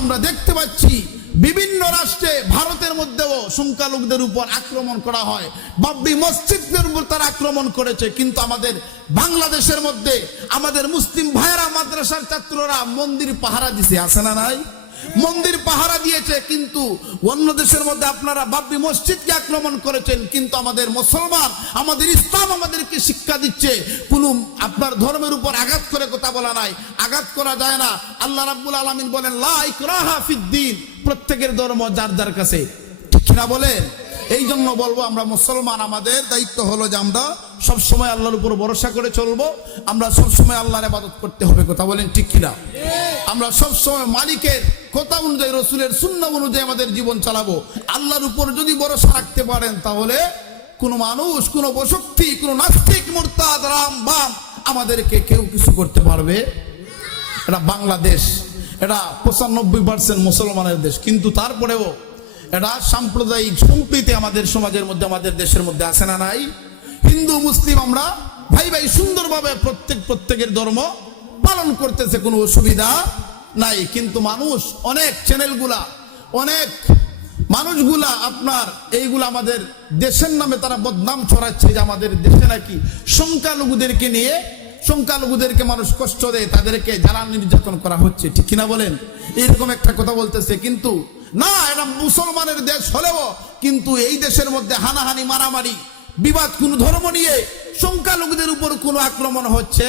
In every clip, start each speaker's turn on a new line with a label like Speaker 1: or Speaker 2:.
Speaker 1: আমরা দেখতে পাচ্ছি, বিভিন্ন রাষ্ট্রে ভারতের মধ্যেও সংখ্যালঘুদের উপর আক্রমণ করা হয়। বাব্বি মসজিদদের উপর তারা আক্রমণ করেছে, কিন্তু আমাদের বাংলাদেশের মধ্যে আমাদের মুসলিম ভাইয়েরা, মাদ্রাসার ছাত্ররা মন্দির পাহারা দিছে আসে না নাই? মন্দির পাহারা দিয়েছে, কিন্তু অন্য দেশের মধ্যে আপনারা বাব্বি মসজিদকে আক্রমণ করেছেন, কিন্তু আমাদের মুসলমান, আমাদের ইসলাম আমাদেরকে শিক্ষা দিচ্ছে। কোন আপনার ধর্মের উপর আঘাত করে কথা বলা নাই, আঘাত করা যায় না। আল্লাহ রাব্বুল আলামিন বলেন, লা ইকরাহা ফিদ্দিন প্রত্যেকের ধর্ম যার যার কাছে। ঠিক কিনা বলেন? এই জন্য বলব, আমরা মুসলমান, আমাদের দায়িত্ব হলো যে আমরা সবসময় আল্লাহর উপর ভরসা করে চলবো। আমরা সবসময় আল্লাহর আবাদত করতে হবে, কথা বলেন ঠিক কিনা? আমরা সব সময় মালিকের কথা অনুযায়ী, রসুলের শূন্য অনুযায়ী আমাদের জীবন চালাবো। আল্লাহর উপর যদি ভরসা রাখতে পারেন, তাহলে কোনো মানুষ, কোনো বশক্তি কোনো নাস্তিক, মোরতাদ, রাম, বাম আমাদেরকে কেউ কিছু করতে পারবে। এটা বাংলাদেশ, এটা পঁচানব্বই পার্সেন্ট মুসলমানের দেশ। কিন্তু তারপরেও এটা সাম্প্রদায়িক সম্প্রীতি আমাদের সমাজের মধ্যে, আমাদের দেশের মধ্যে আছে না নাই? হিন্দু, মুসলিম আমরা ভাই ভাই সুন্দরভাবে প্রত্যেক, প্রত্যেকের ধর্ম পালন করতেছে কোনো অসুবিধা নাই। কিন্তু মানুষ অনেক চ্যানেলগুলা, অনেক মানুষগুলা আপনার এইগুলা আমাদের দেশের নামে তারা বদনাম ছড়াচ্ছে যে আমাদের দেশে নাকি সংখ্যালঘুদেরকে নিয়ে, সংখ্যালঘুদেরকে মানুষ কষ্ট দেয়, তাদেরকে জ্বালান নির্যাতন করা হচ্ছে। ঠিক কিনা বলেন? এইরকম একটা কথা বলতেছে। কিন্তু না, এটা মুসলমানের দেশ হলেও কিন্তু এই দেশের মধ্যে হানাহানি, মারামারি, বিবাদ, কোন ধর্ম নিয়ে সংখ্যালঘুদের উপর কোনো আক্রমণ হচ্ছে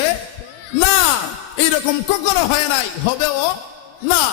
Speaker 1: না এরকম কখনো হয় নাই হবেও না।